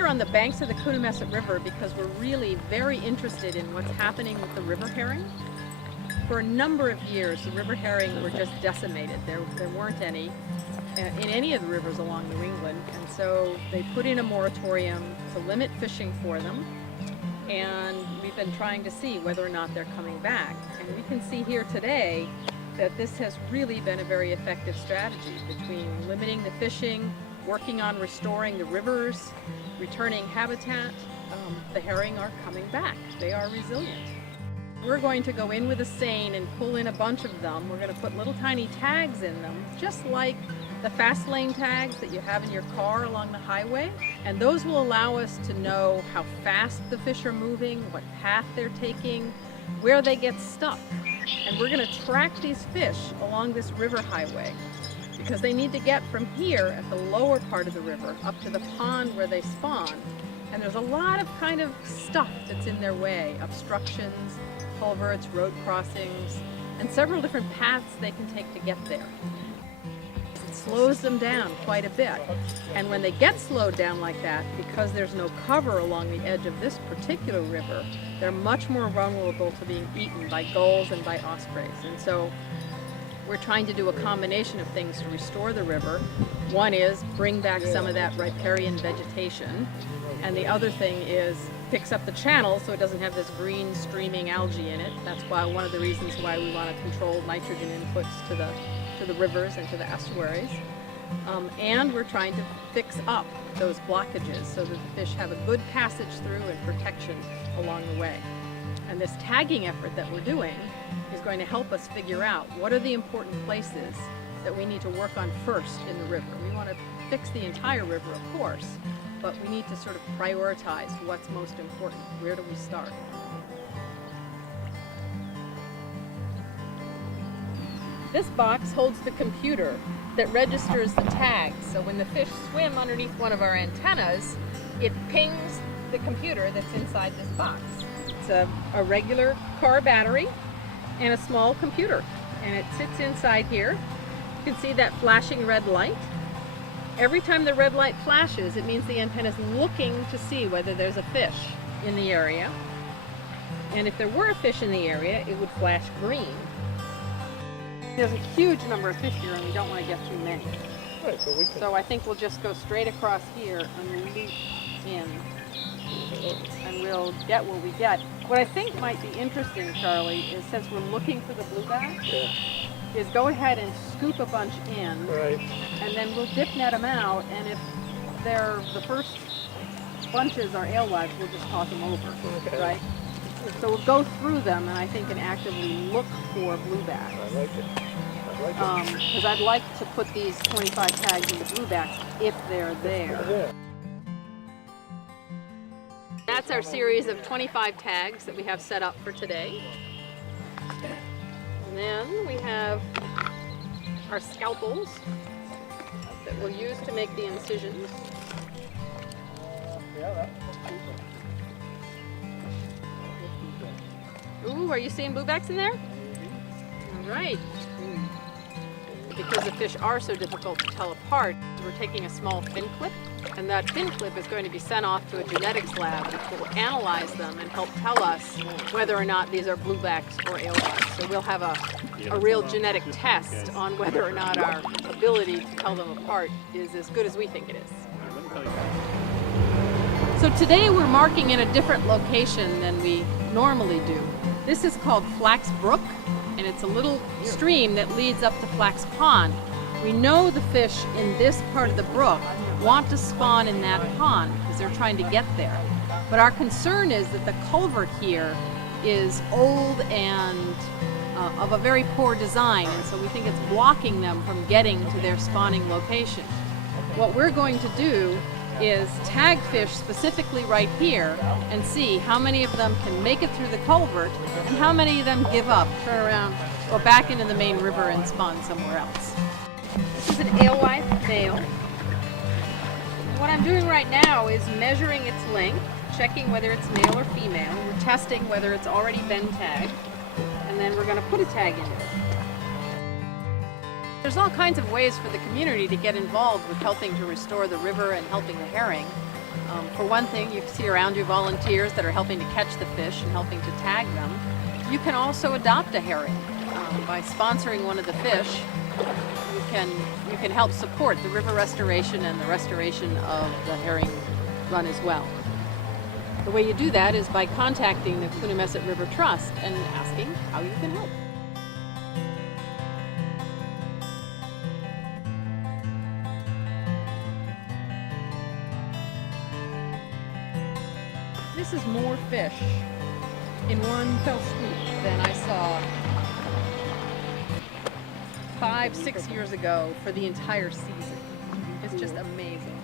here on the banks of the Coonamessett River because we're really very interested in what's happening with the river herring. For a number of years, the river herring were just decimated. There weren't any in any of the rivers along New England, and so they put in a moratorium to limit fishing for them, and we've been trying to see whether or not they're coming back. And we can see here today that this has really been a very effective strategy between limiting the fishing, working on restoring the rivers, returning habitat. The herring are coming back. They are resilient. We're going to go in with a seine and pull in a bunch of them. We're going to put little tiny tags in them, just like the fast lane tags that you have in your car along the highway. And those will allow us to know how fast the fish are moving, what path they're taking, where they get stuck. And we're going to track these fish along this river highway because they need to get from here at the lower part of the river up to the pond where they spawn. And there's a lot of kind of stuff that's in their way, obstructions, culverts, road crossings, and several different paths they can take to get there. It slows them down quite a bit. And when they get slowed down like that, because there's no cover along the edge of this particular river, they're much more vulnerable to being eaten by gulls and by ospreys. And so we're trying to do a combination of things to restore the river. One is bring back some of that riparian vegetation, and the other thing is fix up the channel so it doesn't have this green streaming algae in it. That's why one of the reasons why we want to control nitrogen inputs to the rivers and to the estuaries. And we're trying to fix up those blockages so that the fish have a good passage through and protection along the way. And this tagging effort that we're doing is going to help us figure out what are the important places that we need to work on first in the river. We want to fix the entire river, of course, but we need to sort of prioritize what's most important. Where do we start? This box holds the computer that registers the tags. So when the fish swim underneath one of our antennas, it pings the computer that's inside this box. It's a regular car battery and a small computer, and it sits inside here. You can see that flashing red light. Every time the red light flashes, it means the antenna is looking to see whether there's a fish in the area. And if there were a fish in the area, it would flash green. There's a huge number of fish here, and we don't want to get too many. Right, but we can... So I think we'll just go straight across here and loop in, and we'll get what we get. What I think might be interesting, Charlie, is since we're looking for the blueback, is go ahead and scoop a bunch in, right, and then we'll dip net them out, and if they're the first bunches are alewives, we'll just toss them over, right? So we'll go through them, and I think and actively look for bluebacks. I like it. I like it. Because I'd like to put these 25 tags into bluebacks if they're there. That's our series of 25 tags that we have set up for today. And then we have our scalpels that we'll use to make the incisions. Ooh, are you seeing bluebacks in there? All right. Because the fish are so difficult to tell apart, we're taking a small fin clip, and that fin clip is going to be sent off to a genetics lab which will analyze them and help tell us whether or not these are bluebacks or alewives. So we'll have a real genetic test on whether or not our ability to tell them apart is as good as we think it is. So today we're marking in a different location than we normally do. This is called Flax Brook, and it's a little stream that leads up to Flax Pond. We know the fish in this part of the brook want to spawn in that pond because they're trying to get there. But our concern is that the culvert here is old and of a very poor design, and so we think it's blocking them from getting to their spawning location. What we're going to do is tag fish specifically right here and see how many of them can make it through the culvert and how many of them give up, turn around, go back into the main river and spawn somewhere else. This is an alewife male. What I'm doing right now is measuring its length, checking whether it's male or female. We're testing whether it's already been tagged, and then we're going to put a tag into it. There's all kinds of ways for the community to get involved with helping to restore the river and helping the herring. For one thing, you see around you volunteers that are helping to catch the fish and helping to tag them. You can also adopt a herring. By sponsoring one of the fish, you can help support the river restoration and the restoration of the herring run as well. The way you do that is by contacting the Coonamessett River Trust and asking how you can help. This is more fish in one fell swoop than I saw 5, 6 years ago for the entire season. It's just amazing.